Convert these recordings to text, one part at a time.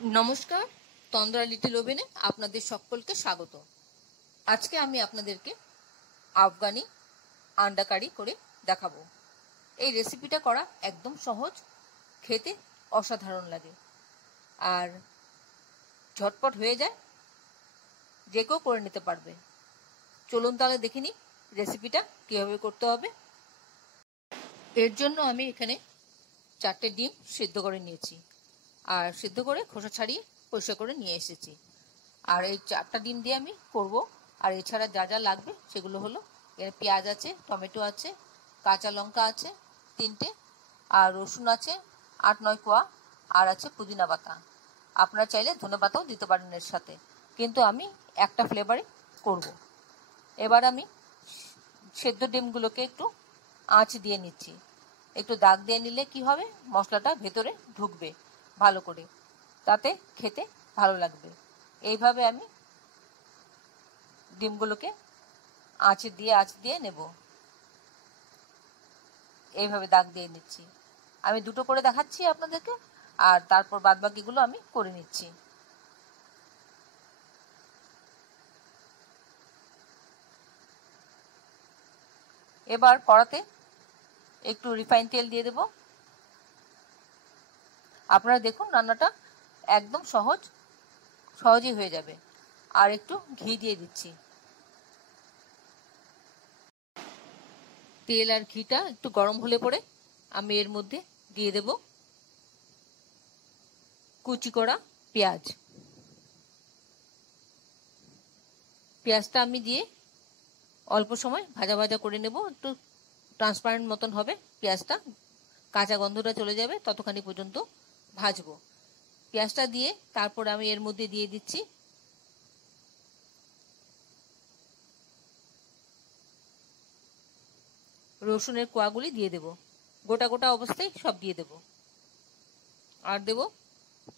নমস্কার, তন্দ্রা লিটল ওভেনে আপনাদের সকলকে স্বাগত। আজকে আমি আপনাদেরকে আফগানি আন্ডা কারি করে দেখাবো। এই রেসিপিটা করা একদম সহজ, খেতে অসাধারণ লাগে আর ঝটপট হয়ে যায়, যে কেউ করে নিতে পারবে। চলুন তাহলে দেখে নিই রেসিপিটা কীভাবে করতে হবে। এর জন্য আমি এখানে 4টে ডিম সিদ্ধ করে নিয়েছি আর সিদ্ধ করে খোসা ছাড়িয়ে পরিষ্কার করে নিয়ে এসেছি। আর এই 4টা ডিম দিয়ে আমি করব। আর এছাড়া যা যা লাগবে সেগুলো হলো, এর পেঁয়াজ আছে, টমেটো আছে, কাঁচা লঙ্কা আছে 3টে, আর রসুন আছে 8-9 কোয়া, আর আছে পুদিনা পাতা। আপনারা চাইলে ধনে পাতাও দিতে পারেন এর সাথে, কিন্তু আমি একটা ফ্লেভারে করব। এবার আমি সেদ্ধ ডিমগুলোকে একটু আঁচ দিয়ে নিচ্ছি। একটু দাগ দিয়ে নিলে কি হবে, মশলাটা ভেতরে ঢুকবে ভালো করে, তাতে খেতে ভালো লাগবে। এইভাবে আমি ডিমগুলোকে আঁচ দিয়ে নেব। এইভাবে দাগ দিয়ে নিচ্ছি। আমি 2টো করে দেখাচ্ছি আপনাদেরকে, আর তারপর বাদবাকিগুলো আমি করে নিচ্ছি। এবার কড়াতে একটু রিফাইন তেল দিয়ে দেব। আপনারা দেখুন, রান্নাটা একদম সহজেই হয়ে যাবে। আর একটু ঘি দিয়ে দিচ্ছি। তেল আর ঘিটা একটু গরম হলে পরে আমি এর মধ্যে দিয়ে দেব কুচি করা পেঁয়াজ। পেঁয়াজটা আমি দিয়ে অল্প সময় ভাজা ভাজা করে নেব। একটু ট্রান্সপারেন্ট মতন হবে পেঁয়াজটা, কাঁচা গন্ধটা চলে যাবে, ততখানি পর্যন্ত ভাজবো। পেঁয়াজটা দিয়ে তারপর আমি এর মধ্যে দিয়ে দিচ্ছি রসুনের কোয়াগুলি দিয়ে দেব। গোটা গোটা অবস্থায় সব দিয়ে দেব। আর দেব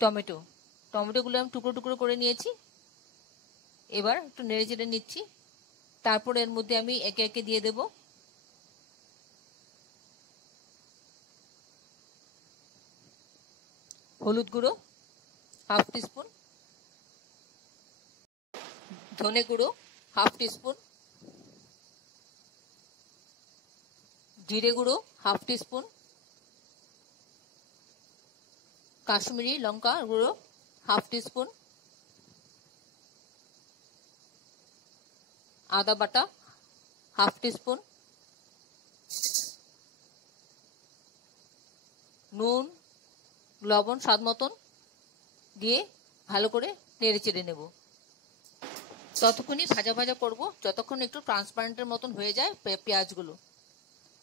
টমেটোগুলো আমি টুকরো টুকরো করে নিয়েছি। এবার একটু নেড়ে চেড়ে নিচ্ছি। তারপর এর মধ্যে আমি একে একে দিয়ে দেব হলুদ গুঁড়ো হাফ টিস্পুন, ধনে গুঁড়ো হাফ টিস্পুন, জিরে গুঁড়ো হাফ টিস্পুন, কাশ্মীরি লঙ্কা গুঁড়ো হাফ টিস্পুন, আদা বাটা হাফ টিস্পুন, নুন লবণ স্বাদ মতন দিয়ে ভালো করে নেড়ে চেড়ে নেব। ততক্ষণই ভাজা ভাজা করব যতক্ষণ একটু ট্রান্সপারেন্টের মতন হয়ে যায় পেঁয়াজগুলো।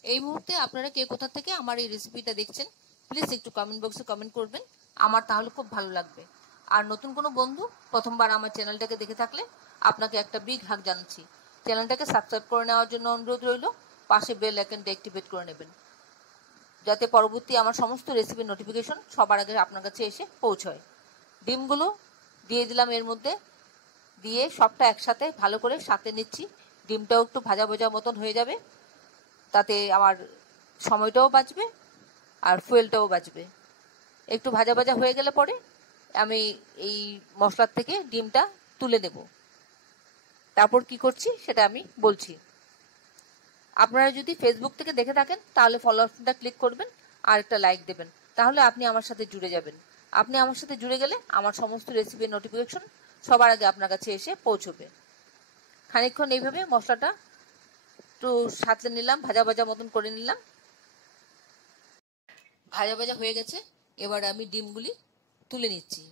এই মুহূর্তে আপনারা কে কোথা থেকে আমার এই রেসিপিটা দেখছেন প্লিজ একটু কমেন্ট বক্সে কমেন্ট করবেন, আমার তাহলে খুব ভালো লাগবে। আর নতুন কোনো বন্ধু প্রথমবার আমার চ্যানেলটাকে দেখে থাকলে আপনাকে একটা বিগ হাগ জানাচ্ছি। চ্যানেলটাকে সাবস্ক্রাইব করে নেওয়ার জন্য অনুরোধ রইল। পাশে বেল আইকনটা অ্যাক্টিভেট করে নেবেন, যাতে পরবর্তী আমার সমস্ত রেসিপির নোটিফিকেশন সবার আগে আপনার কাছে এসে পৌঁছয়। ডিমগুলো দিয়ে দিলাম এর মধ্যে, দিয়ে সবটা একসাথে ভালো করে সাঁতে নিচ্ছি। ডিমটাও একটু ভাজা ভাজা মতন হয়ে যাবে, তাতে আমার সময়টাও বাঁচবে আর ফুয়েলটাও বাঁচবে। একটু ভাজা ভাজা হয়ে গেলে পরে আমি এই মশলার থেকে ডিমটা তুলে নেব। তারপর কি করছি সেটা আমি বলছি। আপনারা যদি ফেসবুক থেকে দেখে থাকেন তাহলে ফলো অপশনটা ক্লিক করবেন আর একটা লাইক দেবেন, তাহলে আপনি আমার সাথে জুড়ে যাবেন। আপনি আমার সাথে জুড়ে গেলে আমার সমস্ত রেসিপির নোটিফিকেশন সবার আগে আপনার কাছে এসে পৌঁছবে। খানিকক্ষণ এইভাবে মশলাটা একটু সাঁতলে নিলাম, ভাজা ভাজা মতন করে নিলাম। ভাজা ভাজা হয়ে গেছে। এবার আমি ডিমগুলি তুলে নিচ্ছি।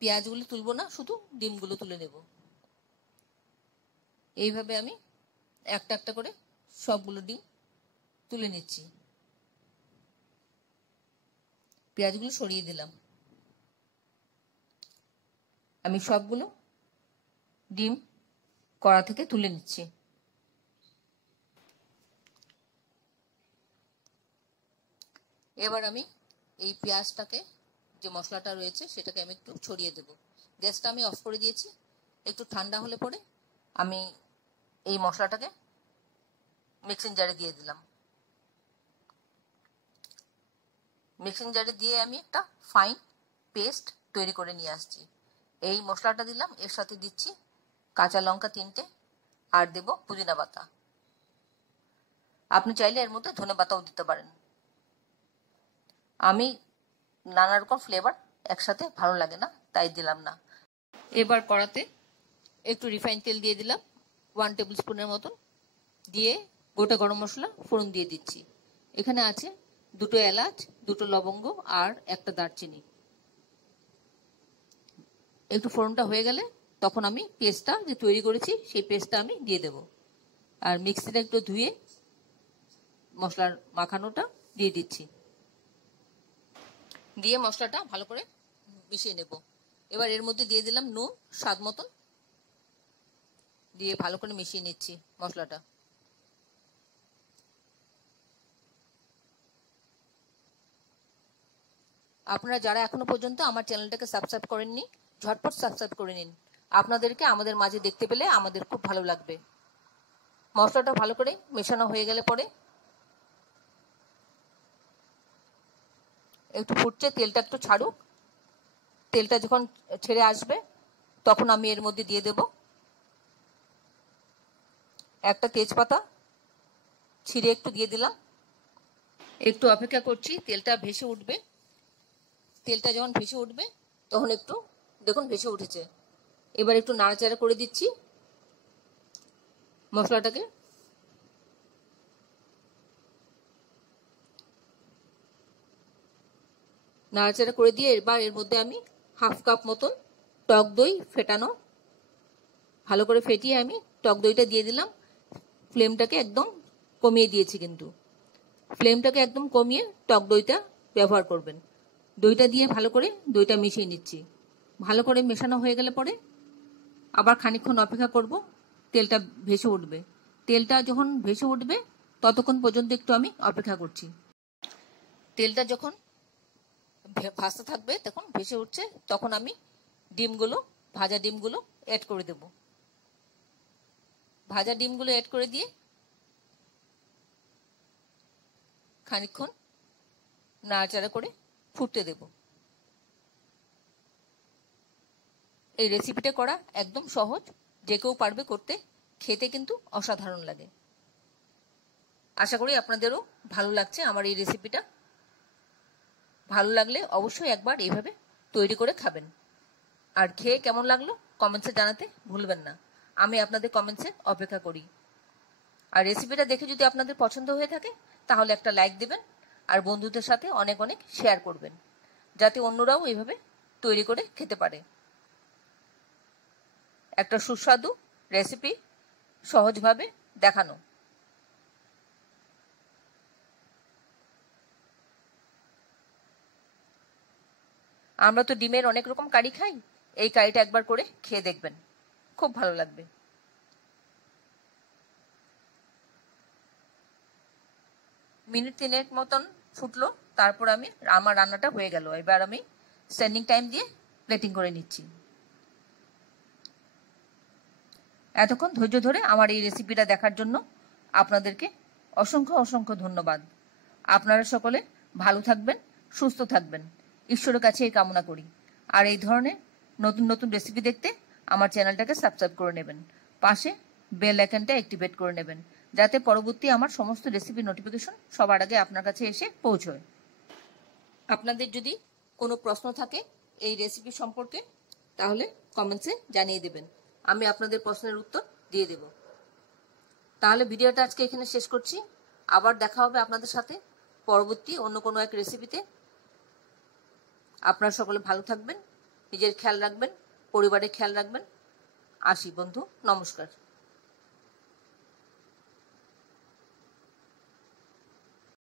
পেঁয়াজগুলো তুলবো না, শুধু ডিমগুলো তুলে নেব। এইভাবে আমি একটা একটা করে সবগুলো ডিম তুলে নিচ্ছি। পেঁয়াজগুলো সরিয়ে দিলাম। আমি সবগুলো ডিম কড়া থেকে তুলে নিচ্ছি। এবার আমি এই পেঁয়াজটাকে, যে মশলাটা রয়েছে সেটাকে আমি একটু ছড়িয়ে দেব। গ্যাসটা আমি অফ করে দিয়েছি। একটু ঠান্ডা হলে পরে আমি এই মশলাটাকে মিক্সিং জারে দিয়ে দিলাম। মিক্সিং জারে দিয়ে আমি একটা ফাইন পেস্ট তৈরি করে নিয়ে আসছি। এই মশলাটা দিলাম, এর সাথে দিচ্ছি কাঁচা লঙ্কা 3টে আর দেব পুদিনা পাতা। আপনি চাইলে এর মধ্যে ধনে পাতাও দিতে পারেন। আমি নানা রকম ফ্লেভার একসাথে ভালো লাগে না, তাই দিলাম না। এবার কড়াতে একটু রিফাইন তেল দিয়ে দিলাম 1 টেবিল স্পুনের মতন, দিয়ে গোটা গরম মশলা ফোড়ন দিয়ে দিচ্ছি। এখানে আছে 2টো এলাচ, 2টো লবঙ্গ আর একটা দারচিনি। একটু ফোড়নটা হয়ে গেলে তখন আমি পেস্টটা যে তৈরি করেছি সেই পেস্টটা আমি দিয়ে দেব। আর মিক্সিটা একটু ধুয়ে মশলার মাখানোটা দিয়ে দিচ্ছি। দিয়ে মশলাটা ভালো করে মিশিয়ে নেব। এবার এর মধ্যে দিয়ে দিলাম নুন স্বাদ মতন, দিয়ে ভালো করে মিশিয়ে নিচ্ছি মশলাটা। আপনারা যারা এখনো পর্যন্ত আমার চ্যানেলটাকে সাবস্ক্রাইব করেননি, ঝটপট সাবস্ক্রাইব করে নিন। আপনাদেরকে আমাদের মাঝে দেখতে পেলে আমাদের খুব ভালো লাগবে। মশলাটা ভালো করে মেশানো হয়ে গেলে পরে একটু ফুটছে, তেলটা একটু ছাড়ুক। তেলটা যখন ছেড়ে আসবে তখন আমি এর মধ্যে দিয়ে দেব একটা তেজপাতা ছিঁড়ে একটু দিয়ে দিলাম। একটু অপেক্ষা করছি, তেলটা ভেসে উঠবে। তেলটা যখন ভেসে উঠবে তখন একটু দেখুন ভেসে উঠেছে। এবার একটু নাড়াচাড়া করে দিচ্ছি মশলাটাকে। নাড়াচাড়া করে দিয়ে এবার এর মধ্যে আমি হাফ কাপ মতন টক দই ফেটানো, ভালো করে ফেটিয়ে আমি টক দইটা দিয়ে দিলাম। ফ্লেমটাকে একদম কমিয়ে দিয়েছি, কিন্তু ফ্লেমটাকে একদম কমিয়ে টক দইটা ব্যবহার করবেন। দইটা দিয়ে ভালো করে দইটা মিশিয়ে নিচ্ছি। ভালো করে মেশানো হয়ে গেলে পরে আবার খানিকক্ষণ অপেক্ষা করব, তেলটা ভেসে উঠবে। তেলটা যখন ভেসে উঠবে ততক্ষণ পর্যন্ত একটু আমি অপেক্ষা করছি। তেলটা যখন ভাসতে থাকবে, তখন ভেসে উঠছে, তখন আমি ডিমগুলো, ভাজা ডিমগুলো অ্যাড করে দেব। ভাজা ডিমগুলো অ্যাড করে দিয়ে খানিকক্ষণ নাড়াচাড়া করে ফুটতে দেব। এই রেসিপিটা করা একদম সহজ, যে কেউ পারবে করতে। খেতে কিন্তু অসাধারণ লাগে। আশা করি আপনাদেরও ভালো লাগছে আমার এই রেসিপিটা। ভালো লাগলে অবশ্যই একবার এইভাবে তৈরি করে খাবেন। আর খেয়ে কেমন লাগলো কমেন্টসে জানাতে ভুলবেন না। আমি আপনাদের কমেন্টসে অপেক্ষা করি। আর রেসিপিটা দেখে যদি আপনাদের পছন্দ হয়ে থাকে তাহলে একটা লাইক দেবেন, আর বন্ধুদের সাথে অনেক অনেক শেয়ার করবেন, যাতে অন্যরাও এইভাবে তৈরি করে খেতে পারে। একটা সুস্বাদু রেসিপি সহজভাবে দেখানো। আমরা তো ডিমের অনেক রকম কারি খাই, এই কারিটা একবার করে খেয়ে দেখবেন, খুব ভালো লাগবে। মিনিট 3 মতন ফুটলো, তারপর আমার রান্নাটা হয়ে গেল। এবার আমি স্ট্যান্ডিং টাইম দিয়ে প্লেটিং করে নিচ্ছি। এতক্ষণ ধৈর্য ধরে আমার এই রেসিপিটা দেখার জন্য আপনাদেরকে অসংখ্য অসংখ্য ধন্যবাদ। আপনারা সকলে ভালো থাকবেন, সুস্থ থাকবেন, ঈশ্বরের কাছে এই কামনা করি। আর এই ধরনের নতুন নতুন রেসিপি দেখতে আমার চ্যানেলটাকে সাবস্ক্রাইব করে নেবেন, পাশে বেল আইকনটা অ্যাক্টিভেট করে নেবেন, যাতে পরবর্তী আমার সমস্ত রেসিপি নোটিফিকেশন সবার আগে আপনার কাছে এসে পৌঁছয়। আপনাদের যদি কোনো প্রশ্ন থাকে এই রেসিপি সম্পর্কে তাহলে কমেন্টসে জানিয়ে দেবেন, আমি আপনাদের প্রশ্নের উত্তর দিয়ে দেব। তাহলে ভিডিওটা আজকে এখানে শেষ করছি। আবার দেখা হবে আপনাদের সাথে পরবর্তী অন্য কোনো এক রেসিপিতে। আপনারা সকলে ভালো থাকবেন, নিজের খেয়াল রাখবেন, পরিবারের খেয়াল রাখবেন। আসি বন্ধু, নমস্কার।